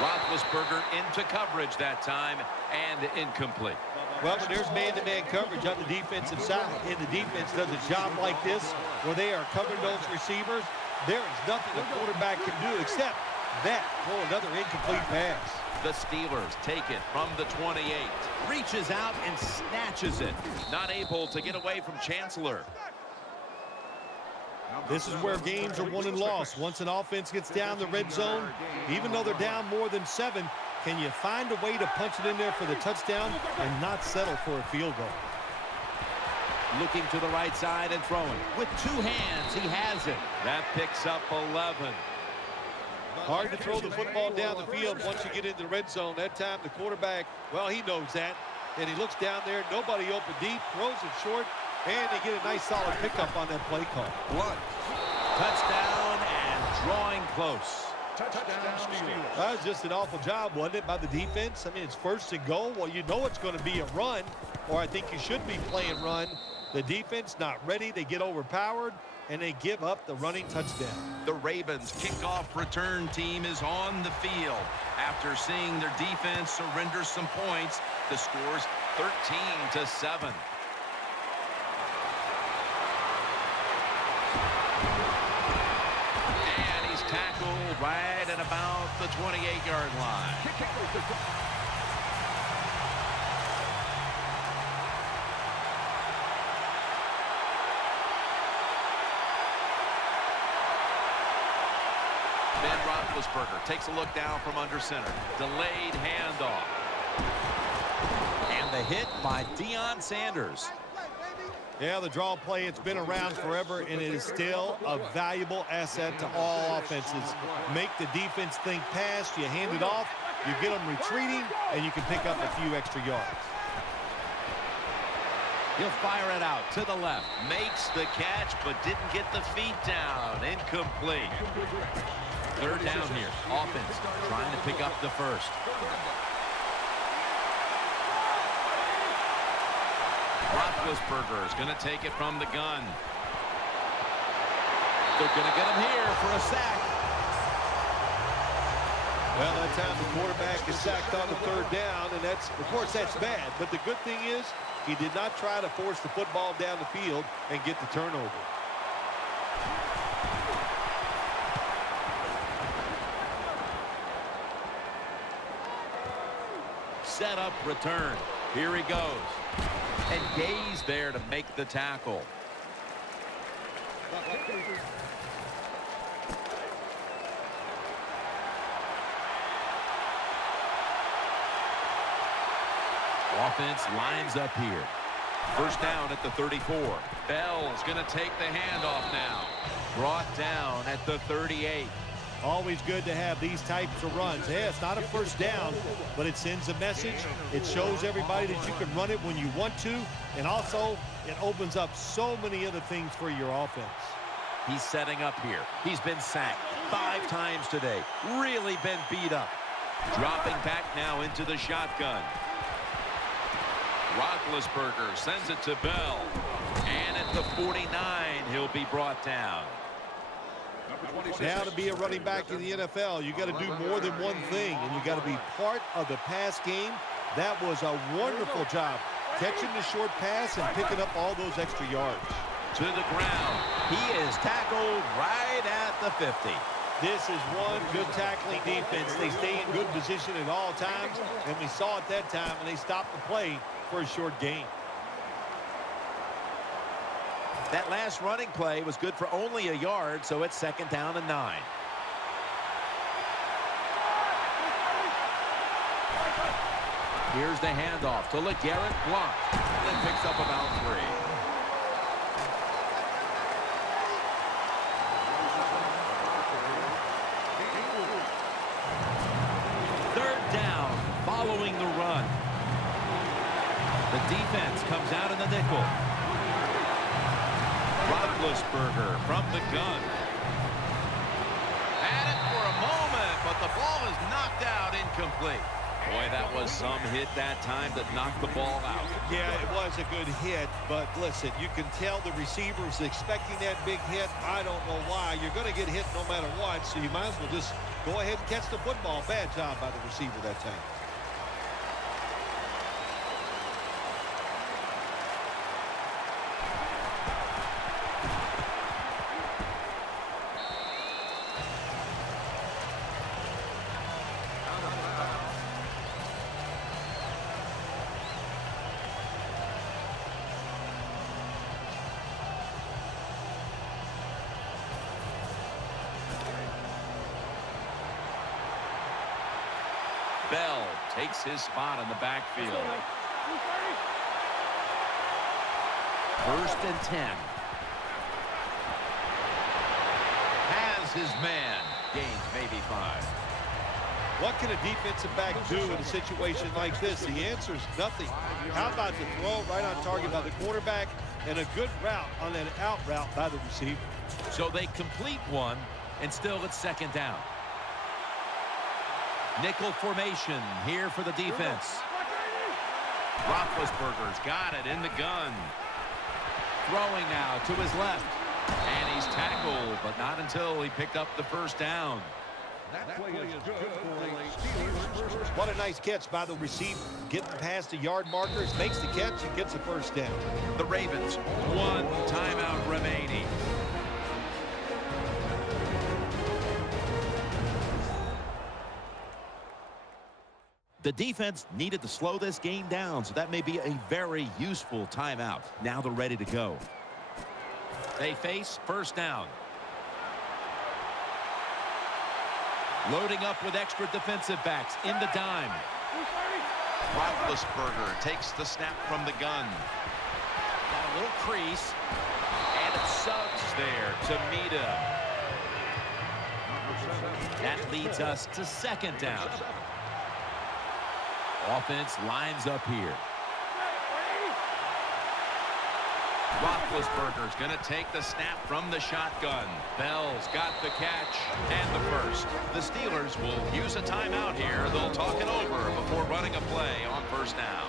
Roethlisberger into coverage that time and incomplete. Well, when there's man-to-man coverage on the defensive side, and the defense does a job like this where they are covering those receivers, there is nothing the quarterback can do except that. Oh, another incomplete pass. The Steelers take it from the 28. Reaches out and snatches it. Not able to get away from Chancellor. This is where games are won and lost. Once an offense gets down the red zone, even though they're down more than 7, can you find a way to punch it in there for the touchdown and not settle for a field goal? Looking to the right side and throwing. With 2 hands, he has it. That picks up 11. Hard to throw the football down the field once you get into the red zone. That time the quarterback, well, he knows that. And he looks down there, nobody open deep, throws it short, and they get a nice solid pickup on that play call. Blunt. Touchdown and drawing close. That was just an awful job, wasn't it, by the defense? I mean, it's 1st and goal. Well, you know it's going to be a run, or I think you should be playing run. The defense not ready. They get overpowered, and they give up the running touchdown. The Ravens kickoff return team is on the field. After seeing their defense surrender some points, the score's 13-7. And he's tackled right at about the 28-yard line. Ben Roethlisberger takes a look down from under center. Delayed handoff. And the hit by Deion Sanders. Yeah, the draw play, it's been around forever, and it is still a valuable asset to all offenses. Make the defense think pass, you hand it off, you get them retreating, and you can pick up a few extra yards. He'll fire it out to the left. Makes the catch, but didn't get the feet down. Incomplete. 3rd down here. Offense trying to pick up the first. Roethlisberger is going to take it from the gun. They're going to get him here for a sack. Well, that time the quarterback is sacked on the 3rd down, and that's, of course, that's bad. But the good thing is he did not try to force the football down the field and get the turnover. Set up return. Here he goes. And Gay's there to make the tackle. Offense lines up here. 1st down at the 34. Bell's going to take the handoff now. Brought down at the 38. Always good to have these types of runs. Yeah, it's not a 1st down, but it sends a message. It shows everybody that you can run it when you want to, and also it opens up so many other things for your offense. He's setting up here. He's been sacked 5 times today. Really been beat up. Dropping back now into the shotgun. Roethlisberger sends it to Bell. And at the 49, he'll be brought down. Now to be a running back in the NFL, you got to do more than one thing, and you got to be part of the pass game. That was a wonderful job, catching the short pass and picking up all those extra yards. To the ground. He is tackled right at the 50. This is one good tackling defense. They stay in good position at all times, and we saw it that time, and they stopped the play for a short gain. That last running play was good for only a yard, so it's 2nd down and 9. Here's the handoff to LeGarrette Blount. And picks up about 3. Third down following the run. The defense comes out in the nickel. Roethlisberger from the gun. Had it for a moment, but the ball is knocked out incomplete. Boy, that was some hit that time that knocked the ball out. Yeah, it was a good hit, but listen, you can tell the receiver's expecting that big hit. I don't know why. You're going to get hit no matter what, so you might as well just go ahead and catch the football. Bad job by the receiver that time. Bell takes his spot in the backfield. 1st and 10. Has his man. Gains maybe 5. What can a defensive back do in a situation like this? The answer is nothing. How about the throw right on target by the quarterback and a good route on that out route by the receiver? So they complete one, and still it's 2nd down. Nickel formation here for the defense. Roethlisberger's got it in the gun. Throwing now to his left. And he's tackled, but not until he picked up the 1st down. That play is good for a Steelers. What a nice catch by the receiver. Getting past the yard markers, makes the catch, and gets the 1st down. The Ravens, 1 timeout remaining. The defense needed to slow this game down, so that may be a very useful timeout. Now they're ready to go. They face 1st down. Loading up with extra defensive backs in the dime. Roethlisberger takes the snap from the gun. Got a little crease. And it subs there to meet him. That leads us to 2nd down. Offense lines up here. Roethlisberger's going to take the snap from the shotgun. Bell's got the catch and the 1st. The Steelers will use a timeout here. They'll talk it over before running a play on 1st down.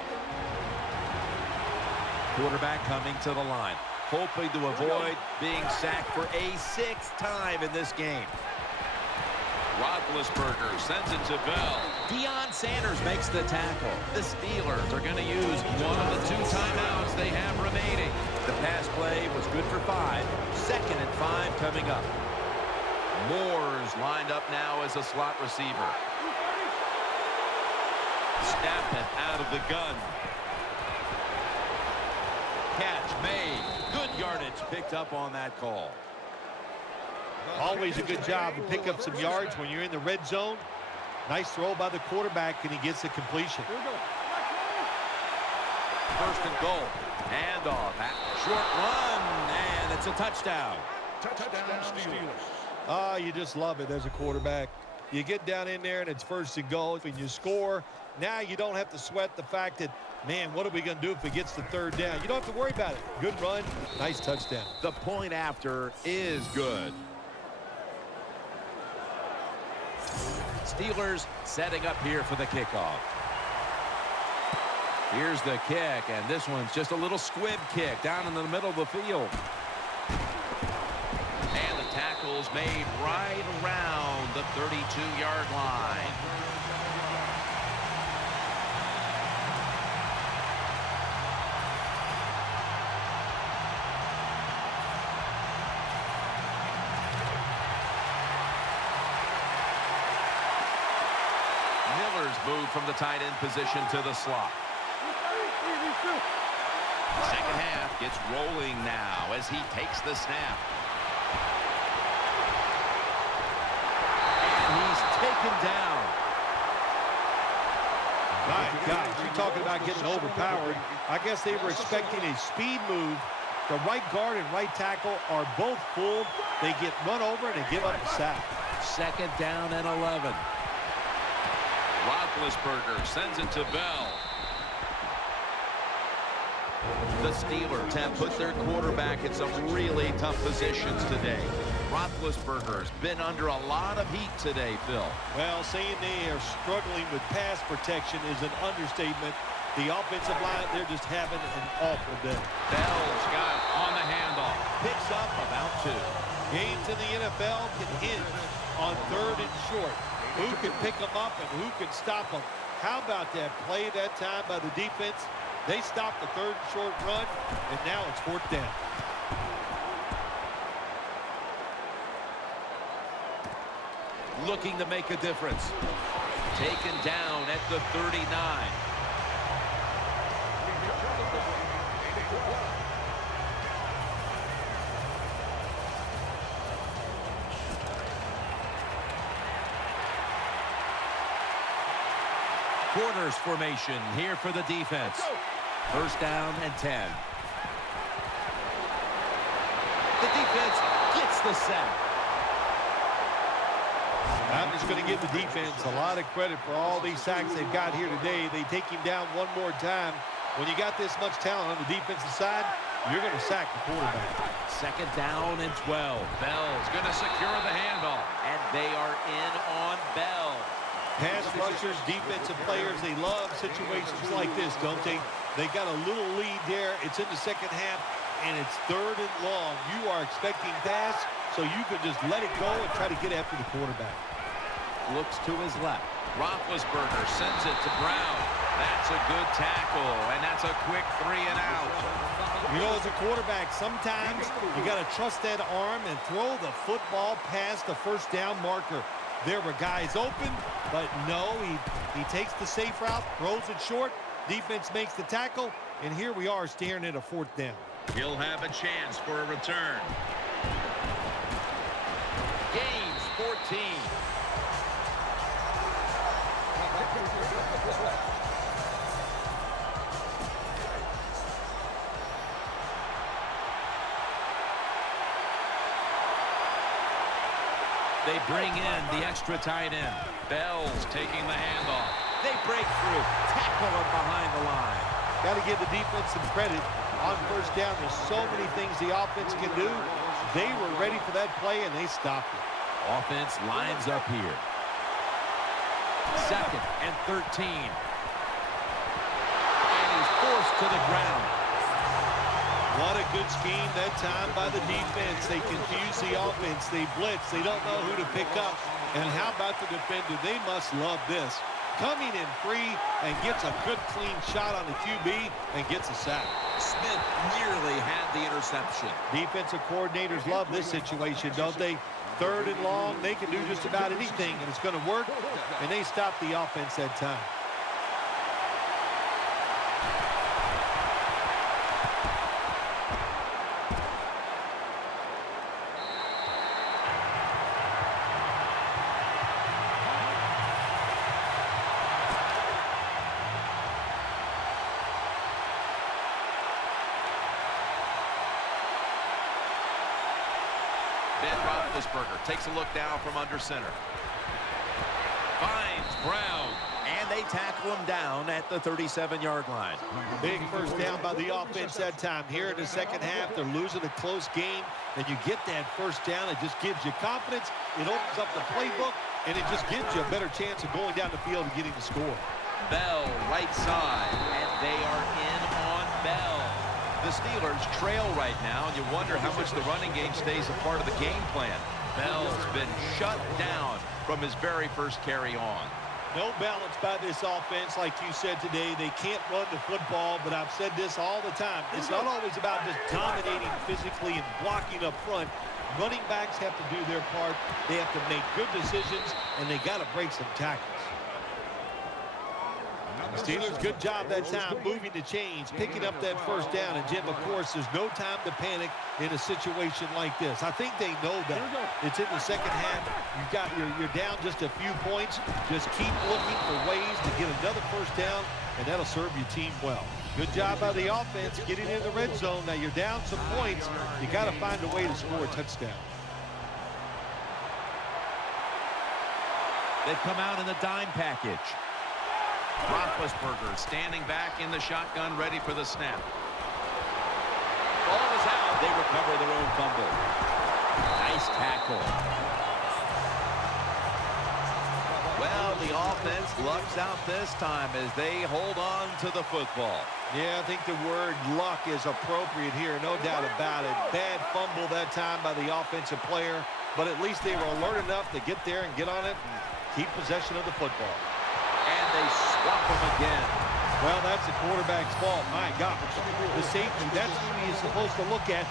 Quarterback coming to the line, hoping to avoid being sacked for a 6th time in this game. Roethlisberger sends it to Bell. Deion Sanders makes the tackle. The Steelers are going to use one of the 2 timeouts they have remaining. The pass play was good for 5. 2nd and 5 coming up. Moore's lined up now as a slot receiver. Snap it out of the gun. Catch made. Good yardage picked up on that call. Always a good job to pick up some yards when you're in the red zone. Nice throw by the quarterback, and he gets the completion. 1st and goal. Handoff. Short run, and it's a touchdown. Touchdown Steelers. Ah, you just love it as a quarterback. You get down in there, and it's 1st and goal, and you score. Now you don't have to sweat the fact that, man, what are we going to do if it gets the 3rd down? You don't have to worry about it. Good run, nice touchdown. The point after is good. Steelers setting up here for the kickoff. Here's the kick, and this one's just a little squib kick down in the middle of the field. And the tackle's made right around the 32-yard line. Move from the tight end position to the slot. 2nd half gets rolling now as he takes the snap. And he's taken down. My God, you're talking about getting overpowered. I guess they were expecting a speed move. The right guard and right tackle are both fooled. They get run over and they give up a sack. 2nd down and 11. Roethlisberger sends it to Bell. The Steelers have put their quarterback in some really tough positions today. Roethlisberger's been under a lot of heat today, Phil. Well, saying they are struggling with pass protection is an understatement. The offensive line, they're just having an awful day. Bell's got on the handoff. Picks up about 2. Games in the NFL can hinge on 3rd and short. Who can pick them up and who can stop them? How about that play that time by the defense? They stopped the 3rd and short run, and now it's 4th down. Looking to make a difference. Taken down at the 39. Corners formation here for the defense. 1st down and 10. The defense gets the sack. I'm just going to give the defense a lot of credit for all these sacks they've got here today. They take him down one more time. When you got this much talent on the defensive side, you're going to sack the quarterback. 2nd down and 12. Bell's going to secure the handoff, and they are in on Bell. Pass rushers, defensive players, they love situations like this, don't they? They got a little lead there. It's in the 2nd half, and it's 3rd and long. You are expecting pass, so you can just let it go and try to get after the quarterback. Looks to his left. Roethlisberger sends it to Brown. That's a good tackle, and that's a quick 3 and out. You know, as a quarterback, sometimes you got to trust that arm and throw the football past the 1st down marker. There were guys open, but no, he takes the safe route, throws it short. Defense makes the tackle, and here we are staring at a 4th down. He'll have a chance for a return. Gains 14. They bring in the extra tight end. Bell's taking the handoff. They break through. Tackle him behind the line. Got to give the defense some credit. On 1st down, there's so many things the offense can do. They were ready for that play, and they stopped it. Offense lines up here. 2nd and 13. And he's forced to the ground. What a good scheme that time by the defense. They confuse the offense. They blitz. They don't know who to pick up. And how about the defender? They must love this. Coming in free and gets a good clean shot on the QB and gets a sack. Smith nearly had the interception. Defensive coordinators love this situation, don't they? 3rd and long, they can do just about anything, and it's going to work. And they stop the offense that time. Roethlisberger takes a look down from under center. Finds Brown, and they tackle him down at the 37-yard line. Big 1st down by the offense that time. Here in the 2nd half, they're losing a close game, and you get that 1st down. It just gives you confidence. It opens up the playbook, and it just gives you a better chance of going down the field and getting the score. Bell, right side, and they are in on Bell. The Steelers trail right now, and you wonder how much the running game stays a part of the game plan. Bell's been shut down from his very 1st carry on. No balance by this offense, like you said today. They can't run the football, but I've said this all the time. It's not always about just dominating physically and blocking up front. Running backs have to do their part. They have to make good decisions, and they got to break some tackles. Steelers, good job that time moving the chains, picking up that 1st down. And, Jim, of course, there's no time to panic in a situation like this. I think they know that. It's in the 2nd half. You're down just a few points. Just keep looking for ways to get another 1st down, and that'll serve your team well. Good job by the offense getting in the red zone. Now you're down some points. You got to find a way to score a touchdown. They've come out in the dime package. Roethlisberger standing back in the shotgun, ready for the snap. Ball is out. They recover their own fumble. Nice tackle. Well, the offense lucks out this time as they hold on to the football. Yeah, I think the word luck is appropriate here, no doubt about it. Bad fumble that time by the offensive player, but at least they were alert enough to get there and get on it and keep possession of the football. And they swap them again. Well, that's the quarterback's fault. My gosh. The safety, that's what he is supposed to look at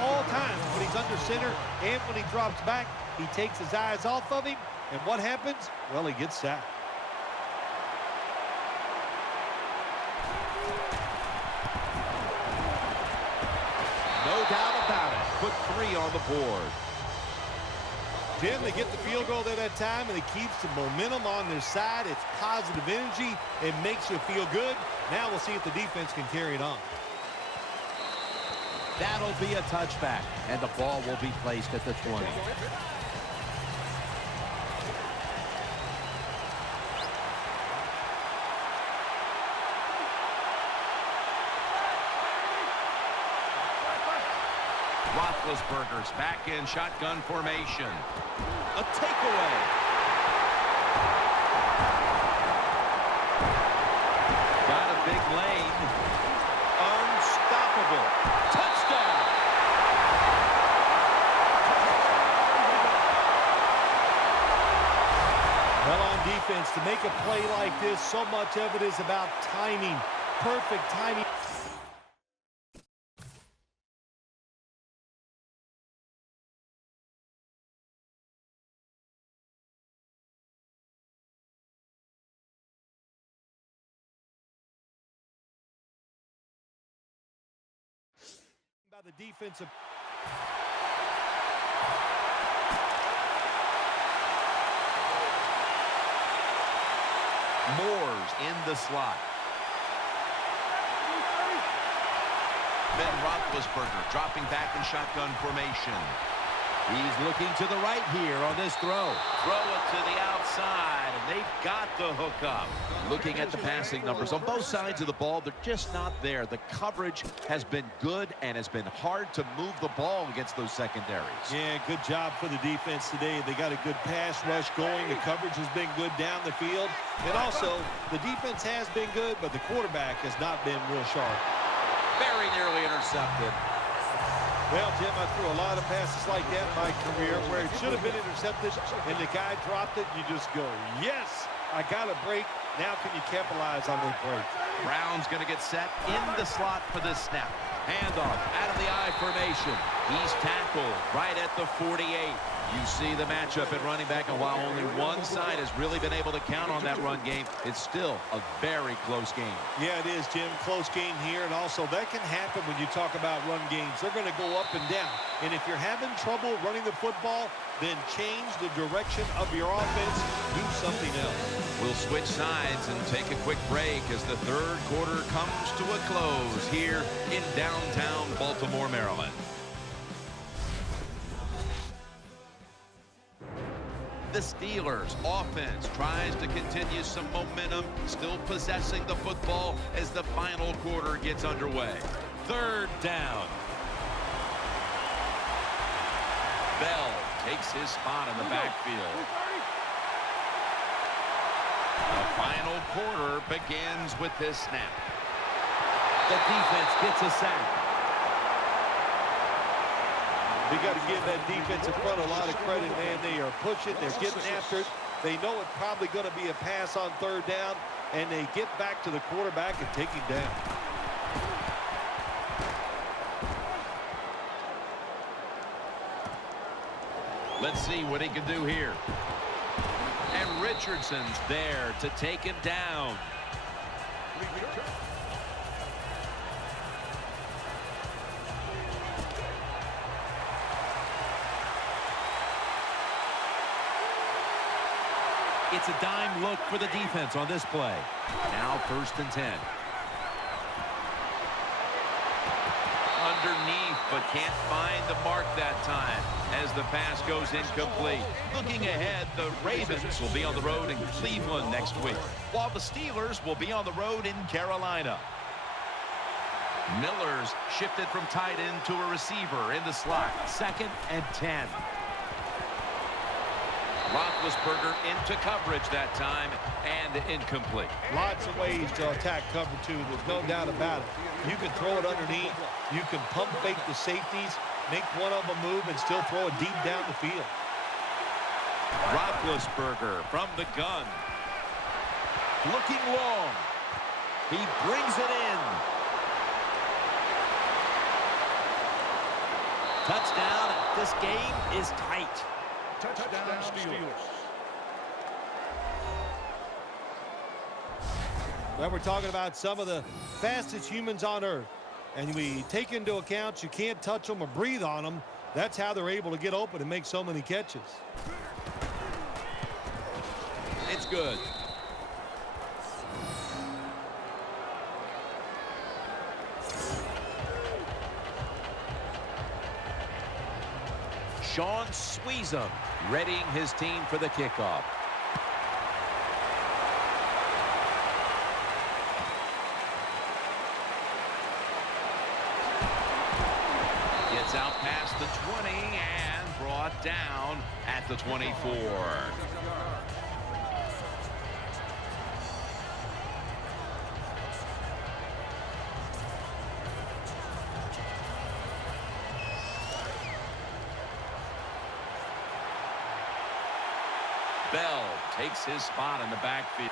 all times. When he's under center and when he drops back, he takes his eyes off of him. And what happens? Well, he gets sacked. No doubt about it. Put 3 on the board. Jim, they get the field goal there that time, and it keeps the momentum on their side. It's positive energy. It makes you feel good. Now we'll see if the defense can carry it on. That'll be a touchback, and the ball will be placed at the 20. Roethlisberger's back in shotgun formation. A takeaway. Got a big lane. Unstoppable. Touchdown. Well, on defense, to make a play like this, so much of it is about timing. Perfect timing. By the defensive. Moore's in the slot. Ben Roethlisberger dropping back in shotgun formation. He's looking to the right here on this throw. Throw it to the outside, and they've got the hook up. Looking at the passing numbers on both sides of the ball, they're just not there. The coverage has been good and has been hard to move the ball against those secondaries. Yeah, good job for the defense today. They got a good pass rush going. The coverage has been good down the field. And also, the defense has been good, but the quarterback has not been real sharp. Very nearly intercepted. Well, Jim, I threw a lot of passes like that in my career where it should have been intercepted, and the guy dropped it, and you just go, yes, I got a break. Now can you capitalize on that break? Brown's going to get set in the slot for this snap. Handoff out of the I formation. He's tackled right at the 48. You see the matchup at running back, and while only one side has really been able to count on that run game, it's still a very close game. Yeah, it is, Jim. Close game here, and also that can happen when you talk about run games. They're going to go up and down, and if you're having trouble running the football, then change the direction of your offense. Do something else. We'll switch sides and take a quick break as the third quarter comes to a close here in downtown Baltimore, Maryland. The Steelers offense tries to continue some momentum, still possessing the football as the final quarter gets underway. Third down. Bell takes his spot in the backfield. The final quarter begins with this snap. The defense gets a sack. We got to give that defensive front a lot of credit, man. They are pushing. They're getting after it. They know it's probably going to be a pass on third down, and they get back to the quarterback and take him down. Let's see what he can do here. And Richardson's there to take him down. It's a dime look for the defense on this play. Now 1st and 10. Underneath, but can't find the mark that time as the pass goes incomplete. Looking ahead, the Ravens will be on the road in Cleveland next week, while the Steelers will be on the road in Carolina. Miller's shifted from tight end to a receiver in the slot. 2nd and 10. Roethlisberger into coverage that time and incomplete. Lots of ways to attack cover two. There's no doubt about it. You can throw it underneath. You can pump fake the safeties, make one of them move, and still throw it deep down the field. Roethlisberger from the gun. Looking long. He brings it in. Touchdown. This game is tight. Touchdown Steelers. Well, we're talking about some of the fastest humans on earth. And we take into account you can't touch them or breathe on them. That's how they're able to get open and make so many catches. It's good. Sean Sweezum readying his team for the kickoff. Gets out past the 20 and brought down at the 24. Bell takes his spot in the backfield.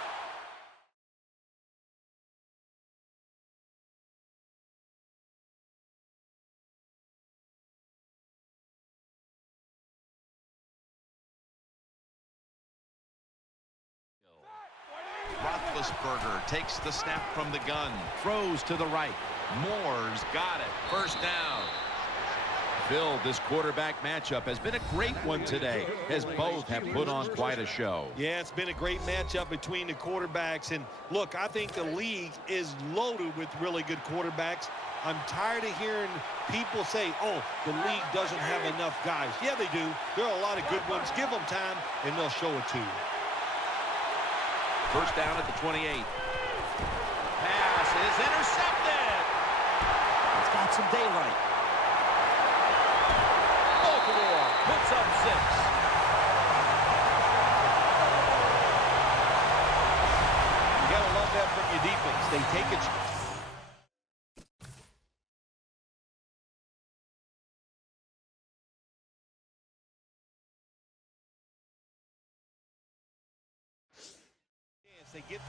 Roethlisberger takes the snap from the gun, throws to the right. Moore's got it. First down. Phil, this quarterback matchup has been a great one today, as both have put on quite a show. Yeah, it's been a great matchup between the quarterbacks. And look, I think the league is loaded with really good quarterbacks. I'm tired of hearing people say, oh, the league doesn't have enough guys. Yeah, they do. There are a lot of good ones. Give them time, and they'll show it to you. First down at the 28. Pass is intercepted. It's got some daylight. Baltimore puts up 6. You got to love that from your defense. They take it. They get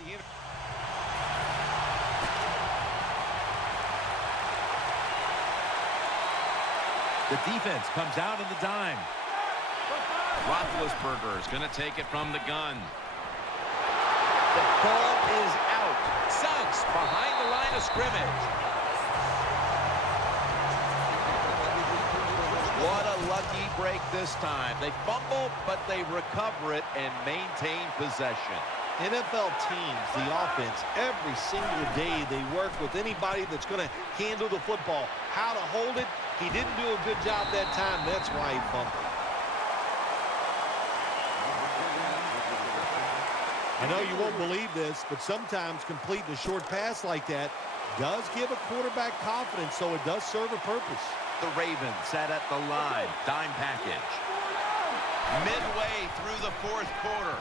the defense comes out in the dime. Roethlisberger is going to take it from the gun. The ball is out. Suggs behind the line of scrimmage. What a lucky break this time. They fumble, but they recover it and maintain possession. NFL teams, the offense, every single day they work with anybody that's going to handle the football. How to hold it, he didn't do a good job that time. That's why he fumbled. I know you won't believe this, but sometimes completing a short pass like that does give a quarterback confidence, so it does serve a purpose. The Ravens set at the line. Dime package. Midway through the fourth quarter.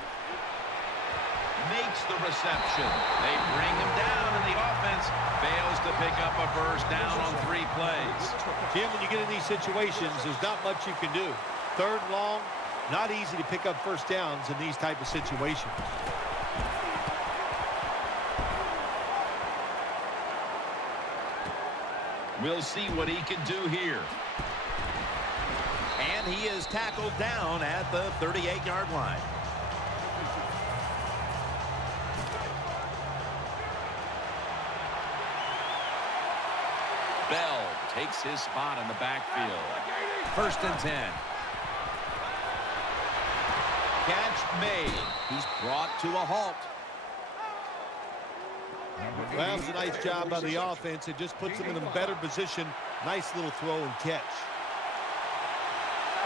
Makes the reception. They bring him down, and the offense fails to pick up a first down on 3 plays. Jim, when you get in these situations, there's not much you can do. 3rd and long, not easy to pick up first downs in these type of situations. We'll see what he can do here. And he is tackled down at the 38-yard line. Bell takes his spot in the backfield. 1st and 10. Catch made. He's brought to a halt. Well, that was a nice job by the offense. It just puts them in a better position. Nice little throw and catch.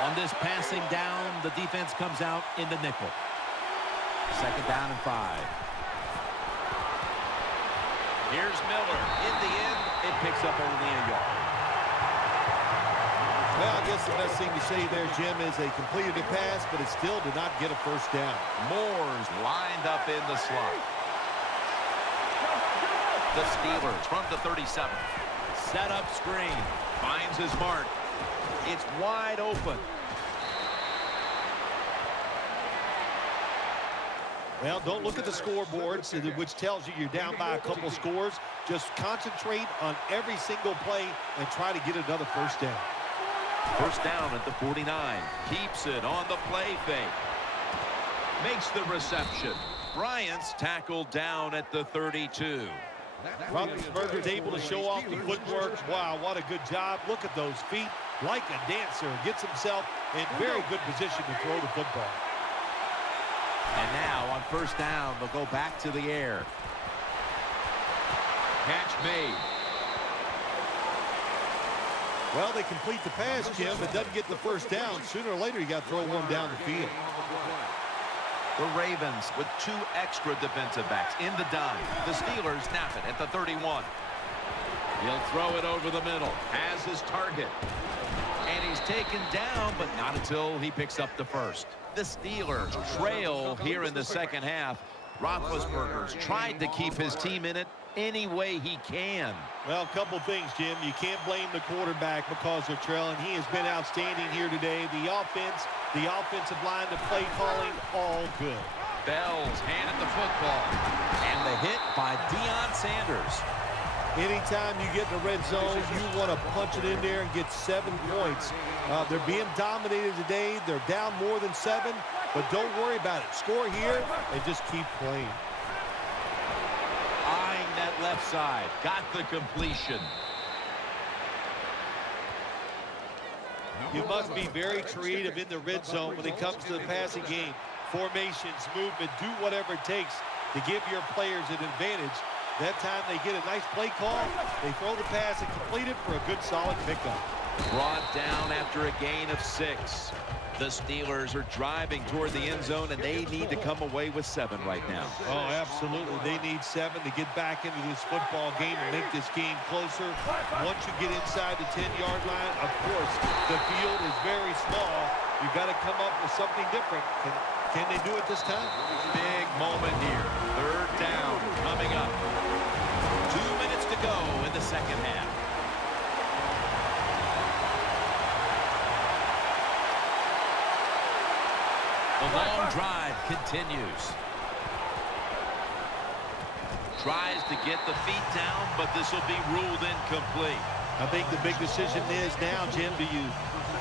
On this passing down, the defense comes out in the nickel. 2nd down and 5. Here's Miller in the end. It picks up only a yard. Well, I guess the best thing to say there, Jim, is they completed a pass, but it still did not get a first down. Moore's lined up in the slot. The Steelers from the 37. Set up screen. Finds his mark. It's wide open. Well, don't look at the scoreboard, which tells you you're down by a couple scores. Just concentrate on every single play and try to get another first down. First down at the 49. Keeps it on the play fake. Makes the reception. Bryant's tackled down at the 32. Roethlisberger's able to show off the footwork. Wow, what a good job. Look at those feet. Like a dancer. Gets himself in very good position to throw the football. And now on first down, they'll go back to the air. Catch made. Well, they complete the pass, Jim, but doesn't get the first down. Sooner or later, you got to throw one down the field. The Ravens with 2 extra defensive backs in the dime. The Steelers snap it at the 31. He'll throw it over the middle. Has his target. And he's taken down, but not until he picks up the first. The Steelers trail here in the second half. Roethlisberger's tried to keep his team in it any way he can. Well, a couple things, Jim. You can't blame the quarterback because they're trailing. He has been outstanding here today. The offensive line, the play calling, all good. Bell's handed the football. And the hit by Deion Sanders. Anytime you get in the red zone, you want to punch it in there and get 7 points. They're being dominated today. They're down more than 7, but don't worry about it. Score here and just keep playing. Eyeing that left side. Got the completion. You must be very creative in the red zone when it comes to the passing game. Formations, movement, do whatever it takes to give your players an advantage. That time they get a nice play call. They throw the pass and complete it for a good, solid pickup. Brought down after a gain of 6. The Steelers are driving toward the end zone, and they need to come away with 7 right now. Oh, absolutely. They need 7 to get back into this football game and make this game closer. Once you get inside the 10-yard line, of course, the field is very small. You've got to come up with something different. Can they do it this time? Big moment here. Third down coming up. 2 minutes to go in the second half. The long drive continues. Tries to get the feet down, but this will be ruled incomplete. I think the big decision is now, Jim, do you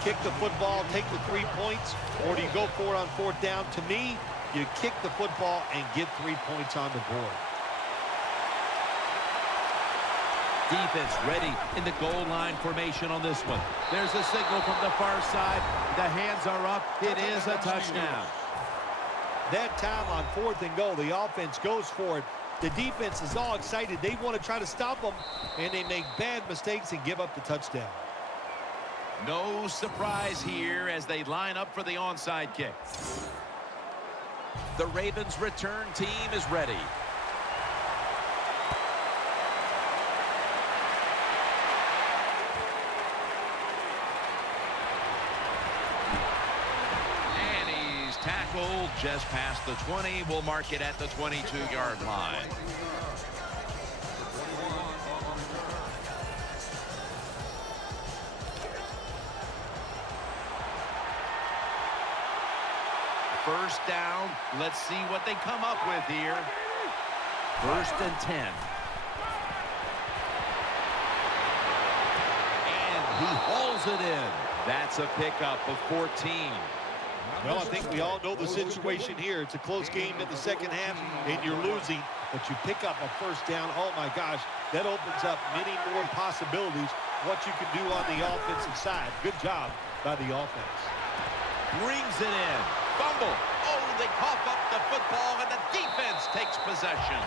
kick the football, take the 3 points, or do you go for it on 4th down? To me, you kick the football and get 3 points on the board. Defense ready in the goal line formation on this one. There's a signal from the far side. The hands are up. It is a touchdown. That time on 4th and goal, the offense goes for it. The defense is all excited. They want to try to stop them, and they make bad mistakes and give up the touchdown. No surprise here as they line up for the onside kick. The Ravens return team is ready. Tackled just past the 20. We'll mark it at the 22-yard line. First down. Let's see what they come up with here. 1st and 10. And he hauls it in. That's a pickup of 14. Well, I think we all know the situation here. It's a close game in the second half, and you're losing, but you pick up a first down. Oh, my gosh, that opens up many more possibilities, what you can do on the offensive side. Good job by the offense. Brings it in. Fumble. Oh, they cough up the football, and the defense takes possession.